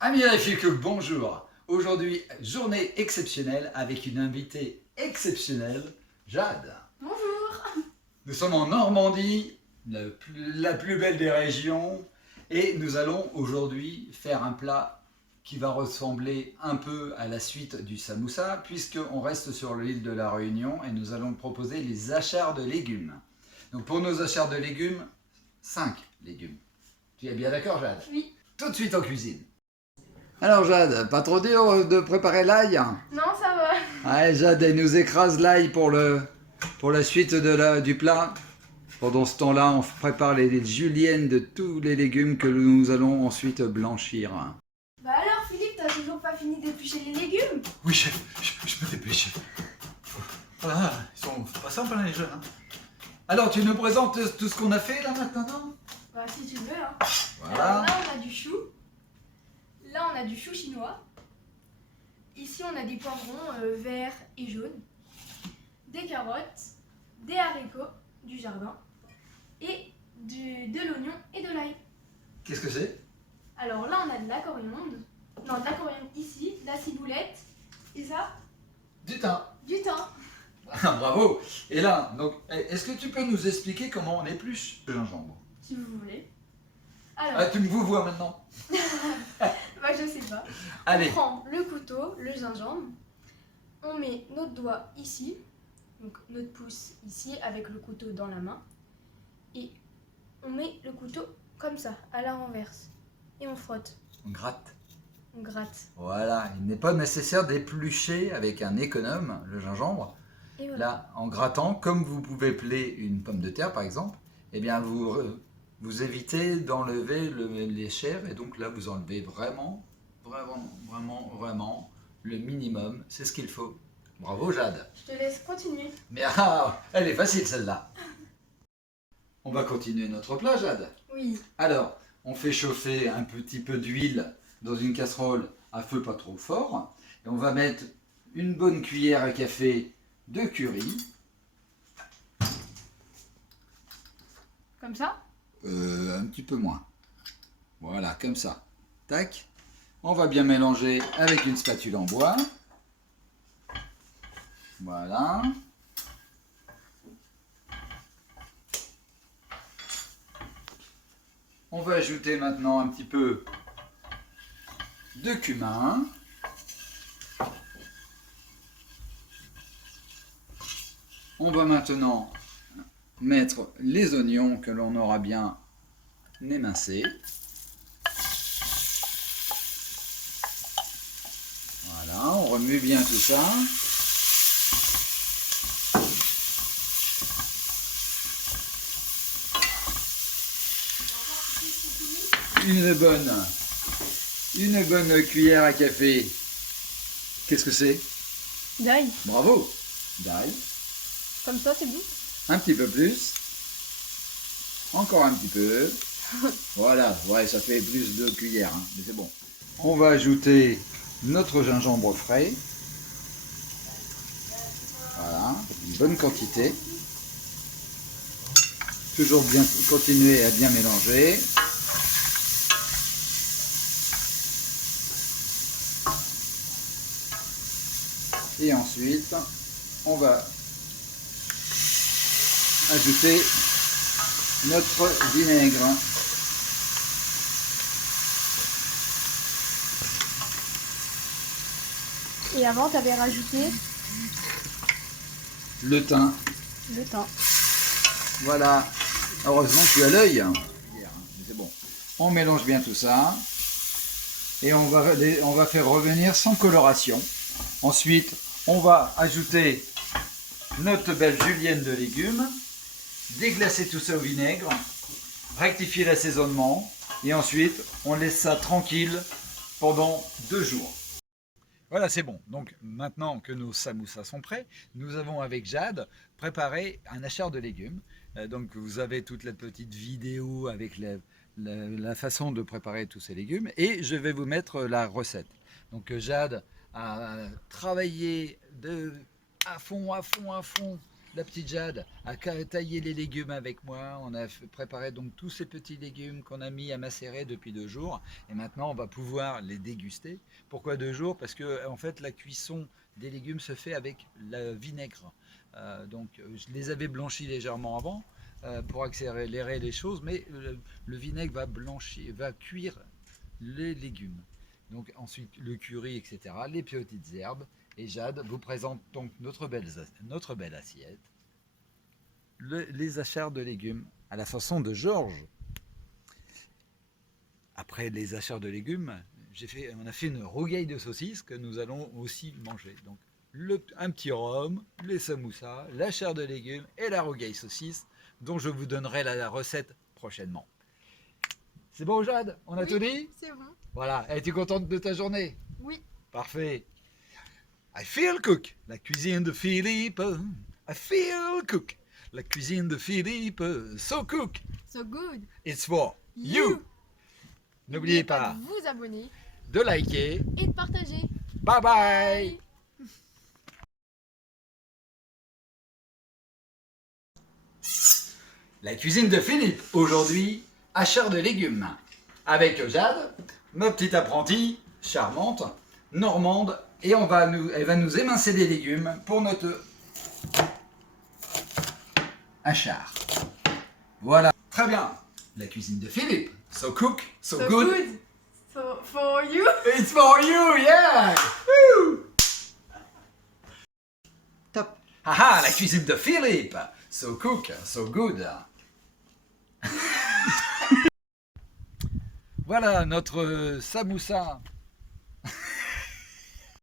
Amis que bonjour. Aujourd'hui, journée exceptionnelle avec une invitée exceptionnelle, Jade. Bonjour. Nous sommes en Normandie, la plus belle des régions, et nous allons aujourd'hui faire un plat qui va ressembler un peu à la suite du samoussa, puisqu'on reste sur l'île de la Réunion et nous allons proposer les achards de légumes. Donc pour nos achards de légumes, 5 légumes. Tu es bien d'accord, Jade? Oui. Tout de suite en cuisine. Alors Jade, pas trop dur de préparer l'ail? Non, ça va. Ouais, Jade, elle nous écrase l'ail pour la suite du plat. Pendant ce temps-là, on prépare les juliennes de tous les légumes que nous allons ensuite blanchir. Bah alors Philippe, t'as toujours pas fini d'éplucher les légumes? Oui, chef, je me dépêche. Voilà, ils sont pas simples, hein, les jeunes. Hein. Alors, tu nous présentes tout ce qu'on a fait là maintenant? Bah si tu veux, hein. Voilà. Alors là, on a du chou. Là, on a du chou chinois. Ici, on a des poivrons verts et jaunes. Des carottes, des haricots du jardin. Et de l'oignon et de l'ail. Qu'est-ce que c'est? Alors là, on a de la coriandre. Non, de la coriandre ici, de la ciboulette. Et ça, Du thym. du thym. Ah, bravo. Et là, donc, est-ce que tu peux nous expliquer comment on épluche le gingembre? Si vous voulez. Alors, Ah, tu me vous vois maintenant. bah je sais pas. Allez. On prend le couteau, le gingembre, on met notre doigt ici, donc notre pouce ici avec le couteau dans la main, et on met le couteau comme ça, à la renverse, et on frotte, On gratte. on gratte. Voilà, il n'est pas nécessaire d'éplucher avec un économe le gingembre. Et voilà. Là, en grattant, comme vous pouvez peler une pomme de terre par exemple, eh bien vous évitez d'enlever les chairs et donc là vous enlevez vraiment le minimum, c'est ce qu'il faut. Bravo Jade. Je te laisse continuer. Mais elle est facile celle-là. On va continuer notre plat Jade. Oui. Alors, on fait chauffer un petit peu d'huile dans une casserole à feu pas trop fort. Et on va mettre une bonne cuillère à café de curry. Comme ça? Un petit peu moins. Voilà, comme ça. Tac. On va bien mélanger avec une spatule en bois. Voilà. On va ajouter maintenant un petit peu de cumin. On va maintenant mettre les oignons que l'on aura bien émincés. Voilà, on remue bien tout ça. Une bonne cuillère à café. Qu'est-ce que c'est? D'ail. Bravo. D'ail. Comme ça, c'est bon. Un petit peu plus. Encore un petit peu. Voilà, ouais, ça fait plus de cuillères, hein, mais c'est bon. On va ajouter notre gingembre frais. Voilà, une bonne quantité. Toujours bien continuer à bien mélanger. Et ensuite, on va ajouter notre vinaigre. Et avant, tu avais rajouté Le thym. le thym. Voilà. Heureusement que tu as l'œil. C'est bon. On mélange bien tout ça. Et on va faire revenir sans coloration. Ensuite, on va ajouter notre belle julienne de légumes. Déglacer tout ça au vinaigre. Rectifier l'assaisonnement. Et ensuite, on laisse ça tranquille pendant 2 jours. Voilà, c'est bon. Donc maintenant que nos samoussas sont prêts, nous avons avec Jade préparé un achat de légumes. Donc vous avez toute la petite vidéo avec la façon de préparer tous ces légumes et je vais vous mettre la recette. Donc Jade a travaillé à fond la petite Jade a taillé les légumes avec moi. On a préparé donc tous ces petits légumes qu'on a mis à macérer depuis 2 jours. Et maintenant, on va pouvoir les déguster. Pourquoi 2 jours? Parce que en fait, la cuisson des légumes se fait avec le vinaigre. Donc, je les avais blanchis légèrement avant pour accélérer les choses, mais le vinaigre va cuire les légumes. Donc ensuite le curry, etc., les petites herbes. Et Jade vous présente donc notre belle assiette. Les achats de légumes à la façon de Georges. Après les achats de légumes, on a fait une rougaille de saucisses que nous allons aussi manger. Donc un petit rhum, les samoussas, la chair de légumes et la rougaille saucisse, dont je vous donnerai la recette prochainement. C'est bon Jade? On a tout dit? C'est bon. Voilà. Es-tu contente de ta journée? Oui. Parfait. I feel cook. La cuisine de Philippe. I feel cook. La cuisine de Philippe. So cook. So good. It's for you. N'oubliez pas de vous abonner de liker. et de partager. Bye bye. La cuisine de Philippe. Aujourd'hui, achat de légumes. Avec Jade, ma petite apprentie charmante, normande, et elle va nous émincer des légumes pour notre achat. Voilà. Très bien. La cuisine de Philippe. So cook, so good. So for you. It's for you, yeah. Woo. Top. Haha, la cuisine de Philippe. So cook, so good. Voilà notre samoussa